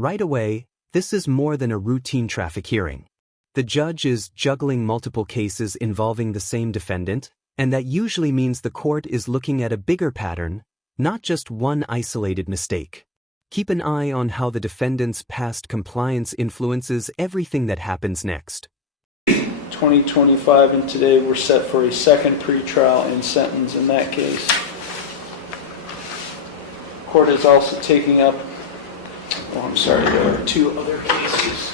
Right away, this is more than a routine traffic hearing. The judge is juggling multiple cases involving the same defendant, and that usually means the court is looking at a bigger pattern, not just one isolated mistake. Keep an eye on how the defendant's past compliance influences everything that happens next. 2025, and today we're set for a second pretrial and sentence in that case. Court is also taking up, there are two other cases.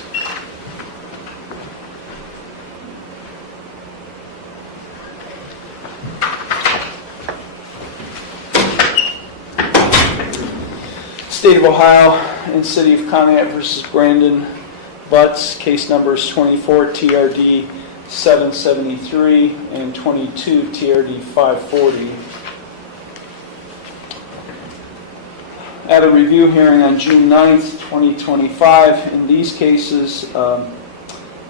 State of Ohio and City of Contempt versus Brandon Butts, case numbers 24 TRD 773 and 22 TRD 540. At a review hearing on June 9th, 2025, in these cases,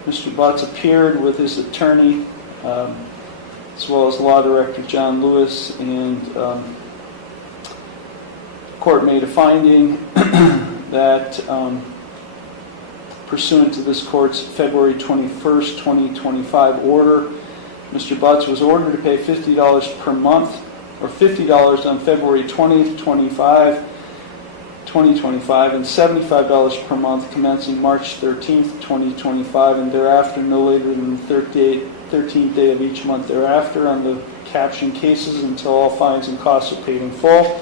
Mr. Butts appeared with his attorney, as well as Law Director John Lewis, and the court made a finding that pursuant to this court's February 21st, 2025 order, Mr. Butts was ordered to pay $50 per month, or $50 on February 20th, 2025, and $75 per month commencing March 13th, 2025, and thereafter no later than the 13th day of each month thereafter on the captioned cases until all fines and costs are paid in full.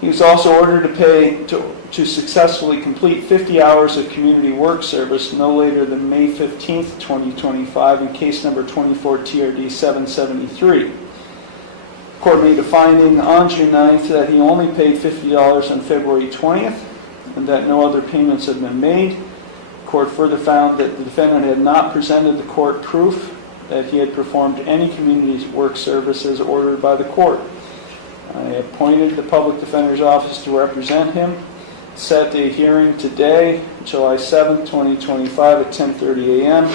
He was also ordered to successfully complete 50 hours of community work service no later than May 15th, 2025 in case number 24 TRD 773. The court made a finding on June 9th that he only paid $50 on February 20th and that no other payments had been made. The court further found that the defendant had not presented the court proof that he had performed any community work service as ordered by the court. I appointed the Public Defender's Office to represent him. Set a hearing today, July 7th, 2025 at 10:30 a.m.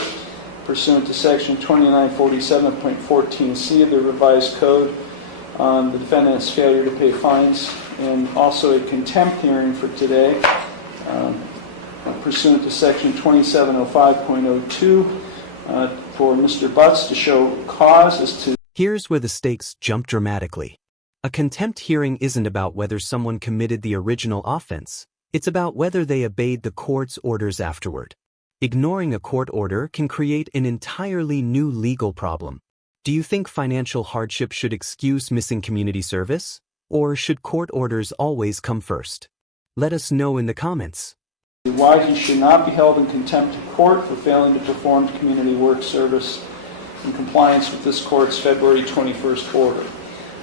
pursuant to Section 2947.14c of the revised code on the defendant's failure to pay fines, and also a contempt hearing for today pursuant to Section 2705.02 for Mr. Butts to show cause as to... Here's where the stakes jump dramatically. A contempt hearing isn't about whether someone committed the original offense. It's about whether they obeyed the court's orders afterward. Ignoring a court order can create an entirely new legal problem. Do you think financial hardship should excuse missing community service? Or should court orders always come first? Let us know in the comments. Why he should not be held in contempt of court for failing to perform community work service in compliance with this court's February 21st order.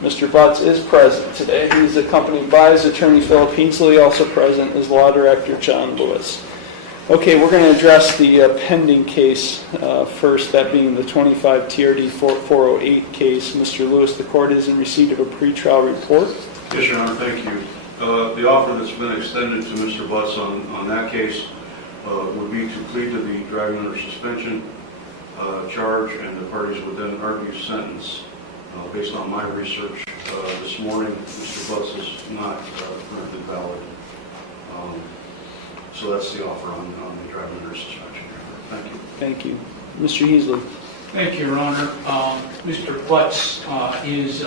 Mr. Butts is present today. He is accompanied by his attorney, Philip Heasley. Also present is Law Director John Lewis. Okay, we're going to address the pending case first, that being the 25 TRD 408 case. Mr. Lewis, the court is in receipt of a pretrial report. Yes, Your Honor, thank you. The offer that's been extended to Mr. Butts on that case would be to plead to the driving under suspension charge, and the parties would then argue sentence. Based on my research this morning, Mr. Butts is not currently valid. So that's the offer on the driving under suspension. Thank you. Thank you. Mr. Heasley. Thank you, Your Honor. Mr. Butts is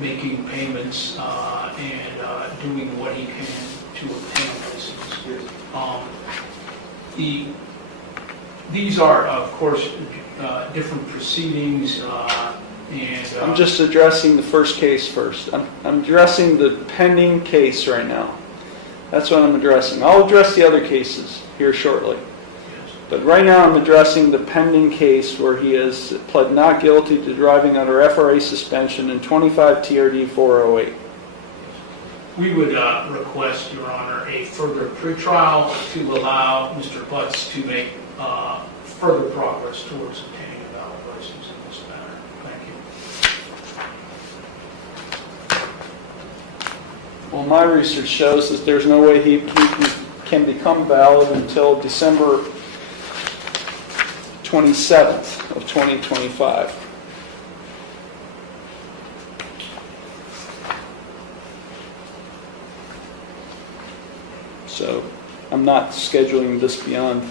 making payments and doing what he can to obtain licenses. These are, of course, different proceedings, and I'm just addressing the first case first. I'm addressing the pending case right now. That's what I'm addressing. I'll address the other cases here shortly. But right now I'm addressing the pending case where he has pled not guilty to driving under FRA suspension in 25 TRD 408. We would request, Your Honor, a further pretrial to allow Mr. Butts to make further progress towards obtaining a valid license in this matter. Thank you. Well, my research shows that there's no way he can become valid until December 27th of 2025. So I'm not scheduling this beyond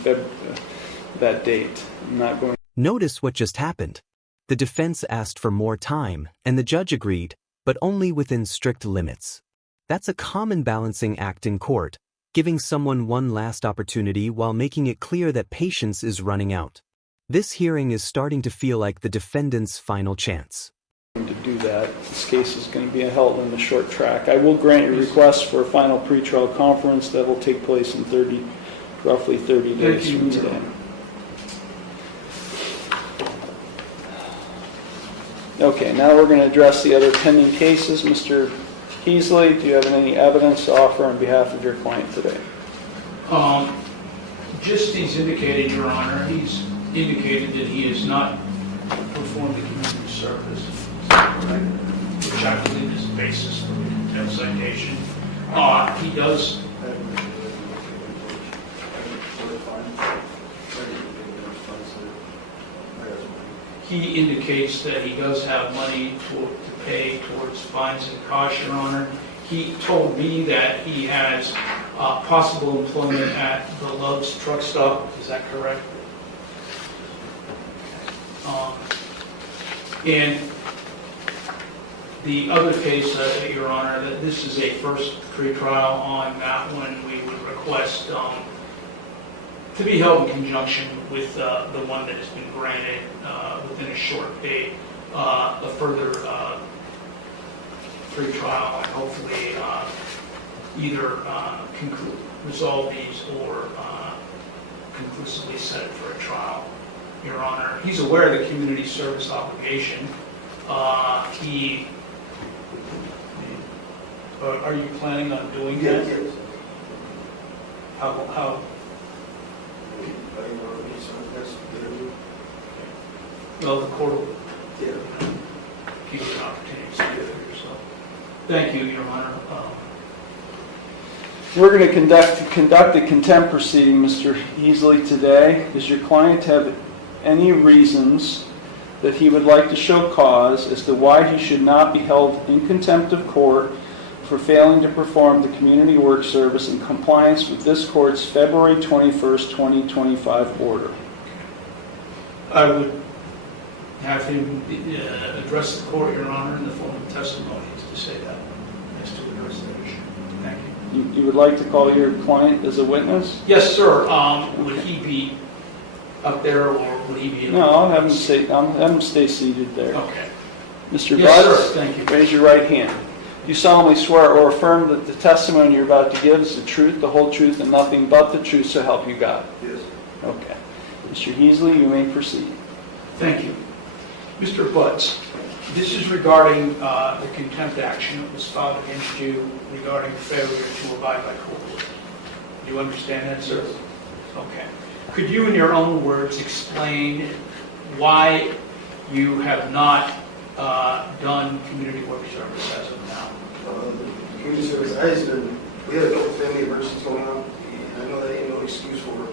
that date. I'm not going. Notice what just happened. The defense asked for more time, and the judge agreed, but only within strict limits. That's a common balancing act in court, giving someone one last opportunity while making it clear that patience is running out. This hearing is starting to feel like the defendant's final chance. To do that, this case is going to be held in the short track. I will grant your request for a final pretrial conference that will take place in roughly 30 days from today. Okay, now we're going to address the other pending cases. Mr. Heasley, do you have any evidence to offer on behalf of your client today? Just he's indicated, Your Honor, he's indicated that he has not performed the community service, which I believe is the basis for the contempt citation. He does. He indicates that he does have money to pay towards fines and costs, Your Honor. He told me that he has possible employment at the Love's truck stop. Is that correct? And the other case, Your Honor, that this is a first pretrial on that one, we would request to be held in conjunction with the one that has been granted within a short date, a further pretrial, and hopefully either resolve these or conclusively set it for a trial, Your Honor. He's aware of the community service obligation. Are you planning on doing that? Yes. How? Well, the court will give you an opportunity to speak for yourself. Thank you, Your Honor. We're going to conduct a contempt proceeding, Mr. Heasley, today. Does your client have any reasons that he would like to show cause as to why he should not be held in contempt of court for failing to perform the community work service in compliance with this court's February 21st, 2025 order? I would have him address the court, Your Honor, in the form of testimony to say that, as to address that issue. Thank you. You would like to call your client as a witness? Yes, sir. Would he be up there, or would he be? No, I'll have him stay seated there. Okay. Mr. Yes, Butts, sir. Thank you. Raise your right hand. Do you solemnly swear or affirm that the testimony you're about to give is the truth, the whole truth, and nothing but the truth, so help you God? Yes. Okay. Mr. Heasley, you may proceed. Thank you. Mr. Butts, this is regarding the contempt action that was filed against you regarding failure to abide by court order. Do you understand that, sir? Yes. Okay. Could you, in your own words, explain why you have not done community work service as of now? Community service, we had a couple family emergencies going on, and I know that ain't no excuse for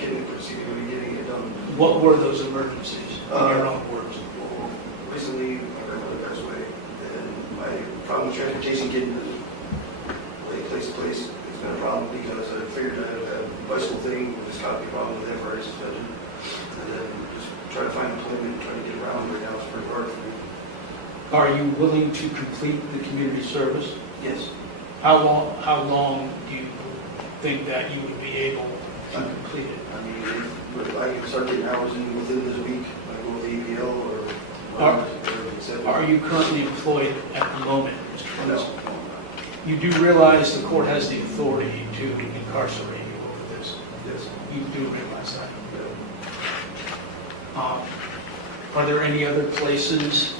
getting it done. What were those emergencies, in your own words? Recently, my grandmother passed away, and my problem with transportation getting place to place has been a problem because I figured that bicycle thing would just cause me a problem with FRA suspension, and then just trying to find employment, trying to get around right now is pretty hard for me. Are you willing to complete the community service? Yes. How long do you think that you would be able to complete it? I mean, if I can start getting hours in within this week, I go with the APL or whatever you said. Are you currently employed at the moment, Mr. No. Butts? You do realize the court has the authority to incarcerate you over this? Yes. You do realize that? Are there any other places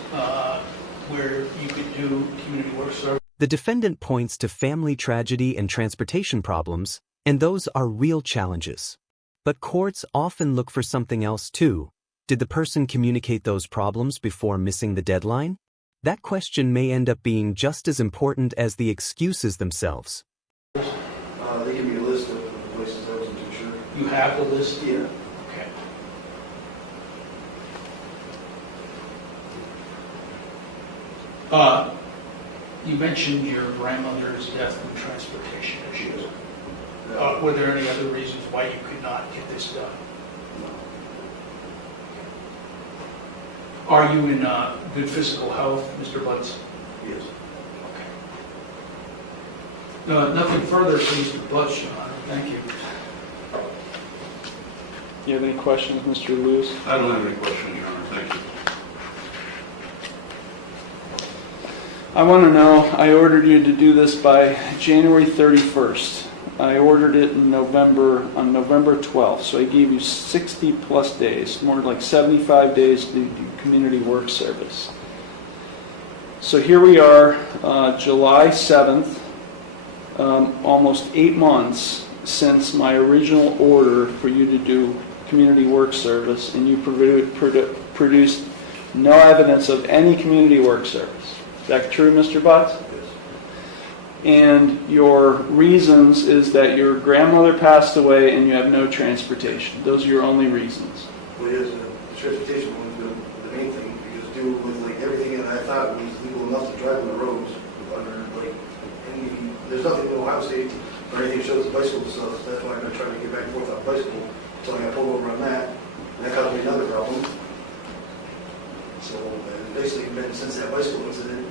where you could do community work service? The defendant points to family tragedy and transportation problems, and those are real challenges. But courts often look for something else too. Did the person communicate those problems before missing the deadline? That question may end up being just as important as the excuses themselves. They give me a list of places I wasn't too sure. You have the list? Yeah. Okay. You mentioned your grandmother's death and transportation issues. were there any other reasons why you could not get this done? Are you in good physical health, Mr. Butts? Yes. Okay. Nothing further from Mr. Butts, Your Honor. Thank you. You have any questions, Mr. Lewis? I don't have any questions, Your Honor. Thank you. I want to know, I ordered you to do this by January 31st. I ordered it on November 12th, so I gave you 60 plus days, more like 75 days to do community work service. So here we are, July 7th, almost 8 months since my original order for you to do community work service, and you produced no evidence of any community work service. Is that true, Mr. Butts? Yes. And your reasons is that your grandmother passed away and you have no transportation. Those are your only reasons. Well, yes, the transportation was the main thing, because due with like everything that I thought was legal enough to drive on the roads, under like any, there's nothing in Ohio State or anything that shows the bicycle stuff. So that's why I've been trying to get back and forth on bicycle until I got pulled over on that. And that caused me another problem. So basically, since that bicycle incident,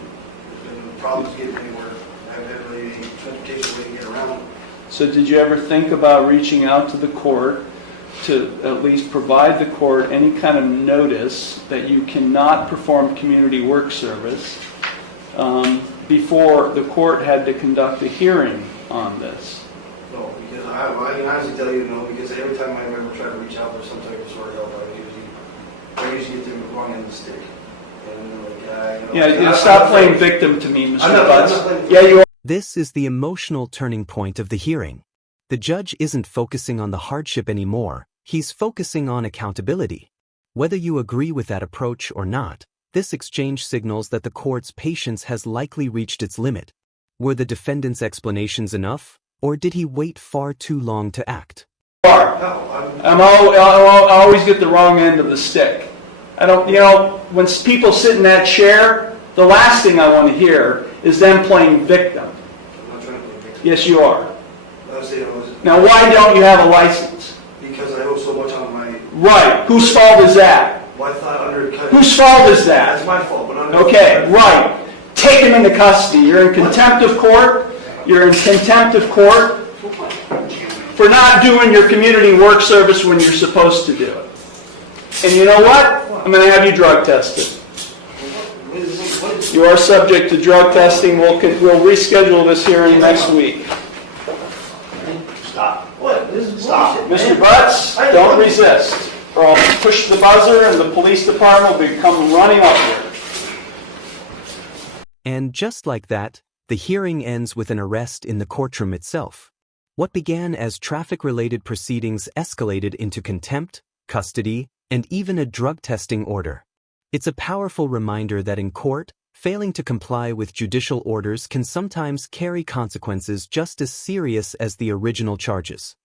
there's been problems getting anywhere. I haven't had really any transportation way to get around. So did you ever think about reaching out to the court to at least provide the court any kind of notice that you cannot perform community work service before the court had to conduct a hearing on this? No, because I can honestly tell you no, because every time I ever try to reach out for some type of sort of help, I usually get the wrong end of the stick. And like, stop playing victim to me, Mr. Butts. Yeah, you are. This is the emotional turning point of the hearing. The judge isn't focusing on the hardship anymore, he's focusing on accountability. Whether you agree with that approach or not, this exchange signals that the court's patience has likely reached its limit. Were the defendant's explanations enough, or did he wait far too long to act? I always get the wrong end of the stick. I don't, when people sit in that chair, the last thing I want to hear is them playing victim. I'm not trying to play victim. Yes, you are. I was saying I was. Now, why don't you have a license? Because I owe so much on my. Right. Whose fault is that? Well, I thought undercut. Whose fault is that? That's my fault, but under. Okay, right. Take him into custody. You're in contempt of court. You're in contempt of court for not doing your community work service when you're supposed to do it. And you know what? I'm going to have you drug tested. You are subject to drug testing. We'll reschedule this hearing next week. Stop. What? This is Stop. bullshit, Mr. Butts, don't resist, or I'll push the buzzer and the police department will come running up here. And just like that, the hearing ends with an arrest in the courtroom itself. What began as traffic-related proceedings escalated into contempt, custody, and even a drug testing order. It's a powerful reminder that in court, failing to comply with judicial orders can sometimes carry consequences just as serious as the original charges.